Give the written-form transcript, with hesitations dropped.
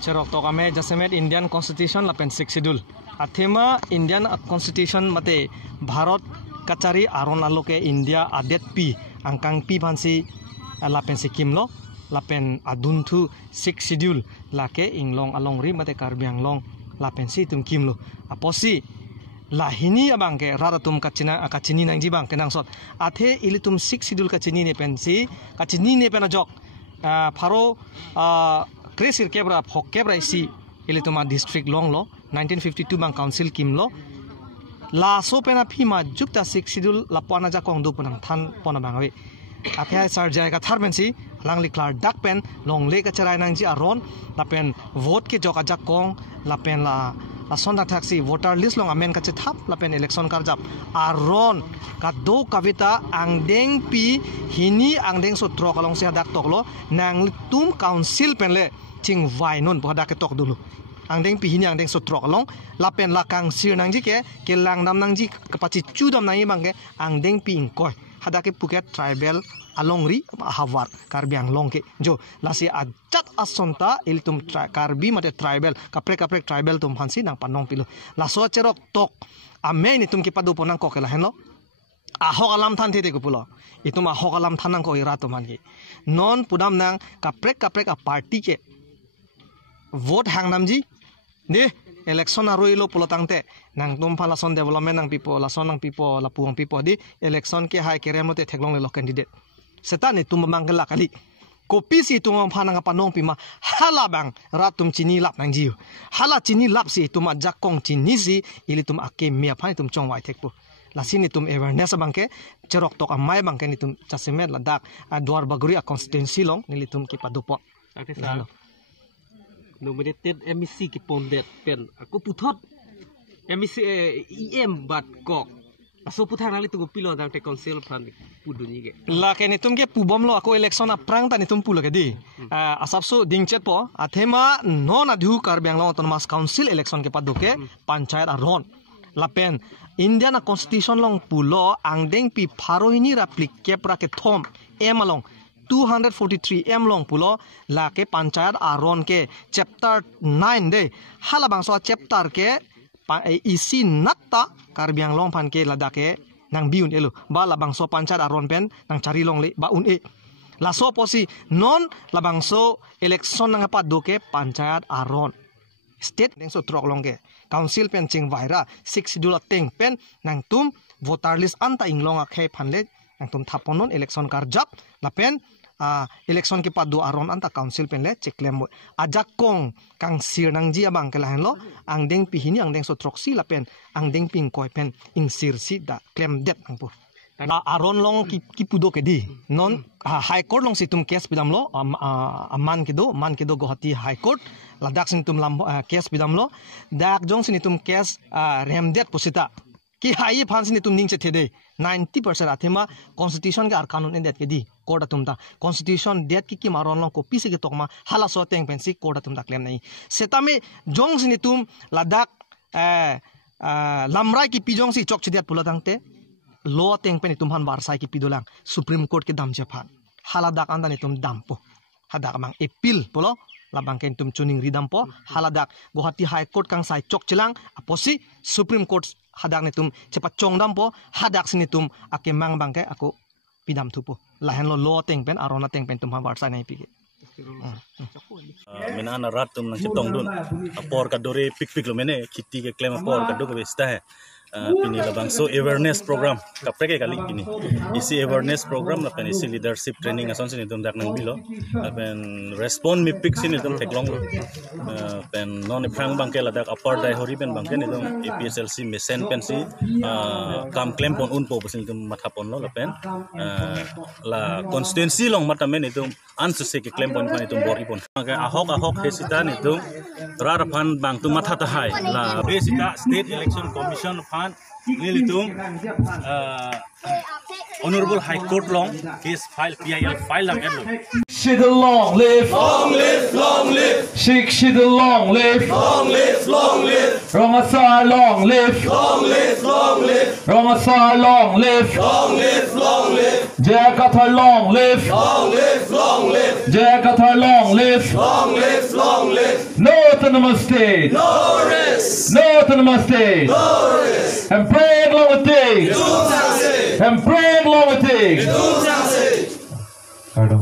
cerok to kami jasemet Indian Constitution lapen 6 schedule. Athema Indian Constitution mate Bharat kachari aron aloke India adet pi angkang pi bansi lapen Sikkim lo lapen aduntu 6 schedule lake inglong alongri mate Karbi Anglong lapen si tum kim lo aposi lahini abang ke raratum kacini nang jibang kenang sot athe ilitum 6 schedule kacini ne pensi kacini ne penajok pharo Kresir kebra phok kebra isi ilitum district long lo 1952 bang council kim lo la so pena phima jukta 6 schedule lapana ja kong du punang than pona bangwe athai sar jai ka tharben si langli klar dak pen long le ka charai nang ji aron lapen vote ke joka jak kong lapen la sonda taxi voter list long amen ka che thap lapen election kar jap aron ka do kavita angdeng pi hini angdeng so tro kalong se dak toklo nang tum council pen le ching vai non boda ke tok dulu angdeng pi hini angdeng so tro kalong lapen lakang sir nang ji ke lang nam nang ji kapachi chu dam nang bang ke angdeng pi ingkoi hadake Phuket tribal alongri hawar Karbi Anglong ke jo lasi ajat asonta ilitum Karbi mate tribal kaprek tribal tum hansi nang panong pilo laso cerok tok ame ni tum ki padu ponang ko kela henlo ahok alam than the ko pulo itum ahok alam thanang ko ira tum hangi non pudam nang kaprek a party ke vote hang namji ne election aroilo polotangte nang tum phala son development nang pipo la son nang pipo la puang pipo di election ke hai keremote theklong le lo candidate setane tum mangela kali kopi si tum phanang panong pima hala bang ratum chini lap nang jiu hala chini lap si tum jakong chini si ili tum ake mia phai tum chong wai thekpo lasini tum awareness bangke cerok tok amai bangke ni tum chasemet ladak dwar baguri a constituency long ni tum ki padupo nominated MEC ki pondet pen aku puthot MEC EM bat kok aso puthang nali tu pilo dang te council fan pudunyi ge la ke ni tum ke pubom lo ako election aprang ta ni tum pulo ke di asapso dingchet po athema non adhu Karbi Anglong autonomous council election ke paduke panchayat aron lapen Indian Constitution long pulo angdeng pi pharohini raplik kepra ke thom emalong 243 M long pulo la ke panchayat aron ke chapter 9 de halabang so chapter ke isi natta Karbi Anglong phan ke ladake nang biun elo ba labang so panchayat aron pen nang cari long le ba un e la so posi non labang so election nang apa doke panchayat aron state nang so trok long ke council pen ching vaira 6 dula teng pen nang tum voter list anta inglong a khe phanle nang tum thaponon election kar jap lapen election ke padu aron anta council pen le cheklem ajak kong kang sir nang ji abang kala hen lo angdeng pi hini angdeng so troksi lapen angdeng ping koi pen ing sir si da claim det nang pu aron long ki pudo ke di non high court long situm case bidam lo man ke do Guwahati high court ladak sin tum lam case bidam lo dak jong sin tum case remdet pusita ki hai phan sin tum ning che thede 90% athema constitution ke ar kanun en det ke di court atum ta constitution det ki maron long ko pisi ke tokma hala so teng pensi court atum ta claim nai setame jong sin tum ladak lamrai ki pijong si chok chidiat pulatang te lo teng pen tum han barsai ki pidolang supreme court ke dam japan haladak anda ni tum dampo hadak mang appeal polo labang ken tum chuning ridam po haladak Guwahati high court kang sai chok chilang aposi supreme court hadak ni tum cepat chongdam po hadak sini tum ake mang bangke aku pidam thupo lahen lo teng pen arona teng pen tum han barsai nai pike menana ratum nang cetong dun apor kadore pik lo mene kiti ke claim apor kado ke besta hai pini labang so awareness program kapreke kali ini isi awareness program lapen isi leadership training ason sin idum dak nang bilo lapen respond mi pik sin idum teklong pen non iprang bangke ladak upper dai hori pen bangke idum APSLC mesen pen si kam claim pon un po sin idum mathapon lo lapen la constituency long matamen idum ansese ke claim pon pan idum bori pon ahok hesita idum rarapan bang tu matha tahai la besita state election commission nilitum Honorable High Court long case file PIL file lang elo Shid long live long live Shid long live long live Rongasar long live long live Rongasar long live long live Jayakathar long live long live Jayakathar long live long live No autonomous state. No rest. No autonomous state. No rest. And pray long with things. Doom Taxi. And pray long with things. Doom Taxi. Pardon.